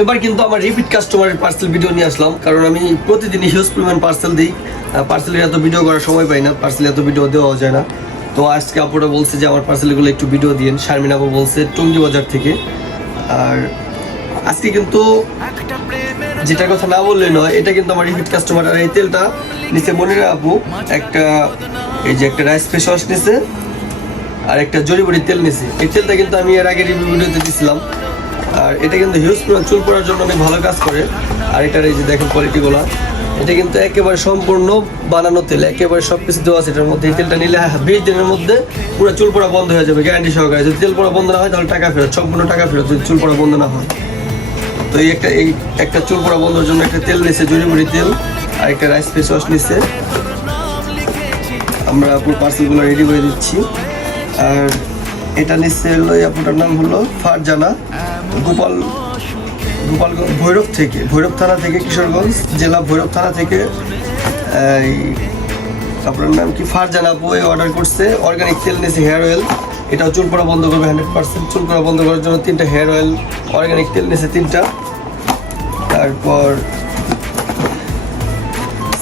এবার কিন্তু আমার রিপিট কাস্টমারের পার্সেল ভিডিও নিয়ে আসলাম, কারণ আমি প্রতিদিনই হিউজ পরিমাণ পার্সেল দিই। পার্সেলের এত ভিডিও করার সময় পাই না, পার্সেলে এত ভিডিও দেওয়া যায় না। তো আজকে আপুরা বলছে যে আমার পার্সেলগুলো একটু ভিডিও দিন। শারমিন আপু বলছে টঙ্গী বাজার থেকে। আর আজকে কিন্তু যেটার কথা না বললে নয়, এটা কিন্তু আমার রিপিট কাস্টমার। আর এই তেলটা নিচে মনিরা আপু একটা, এই যে একটা রাইস ফেস ওয়াশ নিছে আর একটা জড়িবড়ি তেল নিছে। এই তেলটা কিন্তু আমি এর আগে রিভিউ ভিডিওতে দিয়েছিলাম। আর এটা কিন্তু হিউজ পরিমাণ চুল পড়ার জন্য অনেক ভালো কাজ করে। আর এটার এই যে দেখেন কোয়ালিটিগুলো, এটা কিন্তু একেবারে সম্পূর্ণ বানানো তেল, একেবারে সব কিছু দেওয়া আছে এটার মধ্যে। এই তেলটা নিলে 20 দিনের মধ্যে পুরো চুল পড়া বন্ধ হয়ে যাবে, গ্যারান্টি সহকারে। যদি তেল পড়া বন্ধ না হয় তাহলে টাকা ফেরত, সম্পূর্ণ টাকা ফেরত যদি চুল পড়া বন্ধ না হয়। তো এই একটা চুল পড়া বন্ধের জন্য একটা তেল নিচ্ছে, জড়িবড়ি তেল, আর একটা রাইস ফেস ওয়াশ নিচ্ছে। আমরা পুরো পার্সেলগুলো রেডি করে দিচ্ছি। আর এটা নিচ্ছে হলো, আপনার নাম হলো ফারজানা, গোপালগঞ্জ ভৈরব থানা থেকে, কিশোরগঞ্জ জেলা ভৈরব থানা থেকে। আপনার নাম কি? ফারজানা আপু অর্ডার করছে। অর্গানিক তেল নিয়েছে, হেয়ার অয়েল। এটাও চুল পড়া বন্ধ করবে 100%। চুল পড়া বন্ধ করার জন্য 3টা হেয়ার অয়েল, অর্গানিক তেল নিয়েছে 3টা। তারপর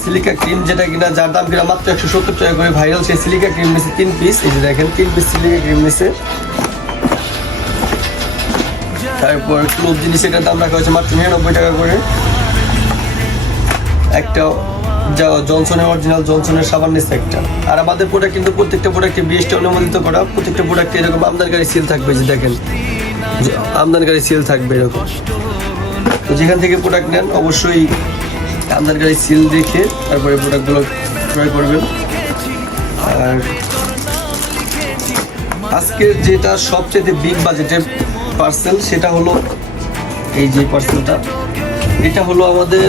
সিলিকা ক্রিম, যেটা কিনা যার দাম কিনা মাত্র 170 টাকা করে ভাইরাল, সেই সিলিকা ক্রিম নিয়েছে 3 পিস। এই যে দেখেন 3 পিস সিলিকা ক্রিম নিয়েছে। তারপর ক্লোথ জিনিস, এটার দাম রাখা হয়েছে মাত্র 99 টাকা করে। একটা জনসনের অরিজিনাল জনসনের সাবান নিচ্ছে একটা। আর আমাদের প্রোডাক্ট কিন্তু প্রত্যেকটা প্রোডাক্টে বিএসটি অনুমোদিত করা। প্রত্যেকটা প্রোডাক্টে এরকম আমদানিকারী সিল থাকবে, যে দেখেন আমদানিকারী সিল থাকবে এরকম। তো যেখান থেকে প্রোডাক্ট নেন অবশ্যই আমদানিকারী সিল দেখে তারপরে প্রোডাক্টগুলো ক্রয় করবেন। আর আজকের যেটা সবচেয়ে বিগ বাজেটের পার্সেল, সেটা হলো এই যে পার্সেলটা। এটা হলো আমাদের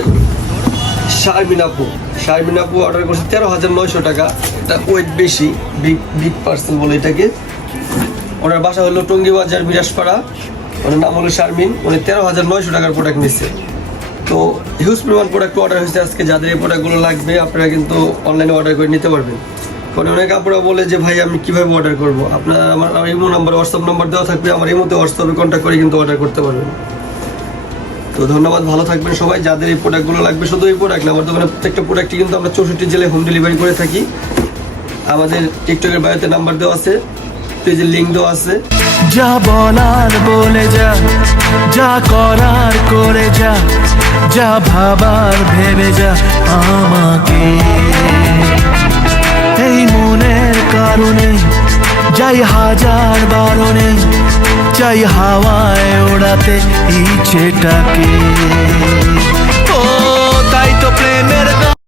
শারমিন আপু অর্ডার করছে 13,900 টাকা। এটা ওয়েট বেশি, বিগ পার্সেল বলে এটাকে। ওনার বাসা হলো টঙ্গী বাজার, বিরাসপাড়া। ওনার নাম হলো শারমিন। উনি 13,900 টাকার প্রোডাক্ট নিচ্ছে। তো হিউজ পরিমাণ প্রোডাক্ট অর্ডার হয়েছে আজকে। যাদের এই প্রোডাক্টগুলো লাগবে আপনারা কিন্তু অনলাইনে অর্ডার করে নিতে পারবেন। কারণ অনেক আপনারা বলে যে ভাই আমি কীভাবে অর্ডার করবো, আপনারা আমার ইমো নাম্বার, হোয়াটসঅ্যাপ নাম্বার দেওয়া থাকবে, আমার ইমোতে হোয়াটসঅ্যাপে কন্ট্যাক্ট করে কিন্তু অর্ডার করতে পারবেন। তো ধন্যবাদ, ভালো থাকবেন সবাই। যাদের এই প্রোডাক্টগুলো লাগবে, শুধু এই প্রোডাক্ট না, আমার দোকানে প্রত্যেকটা প্রোডাক্টই কিন্তু আমরা 64 জেলায় হোম ডেলিভারি করে থাকি। আমাদের টিকটকের বায়োতে নাম্বার দেওয়া আছে, পেজের লিঙ্ক দেওয়া আছে। যা বলার বলে যা, যা করার করে যা, যা ভাবার ভেবে যা আমাকে। এই মনের কারণে যাই হাজার বারণে, চাই হাওয়ায় ওড়াতে ইচ্ছেটাকে।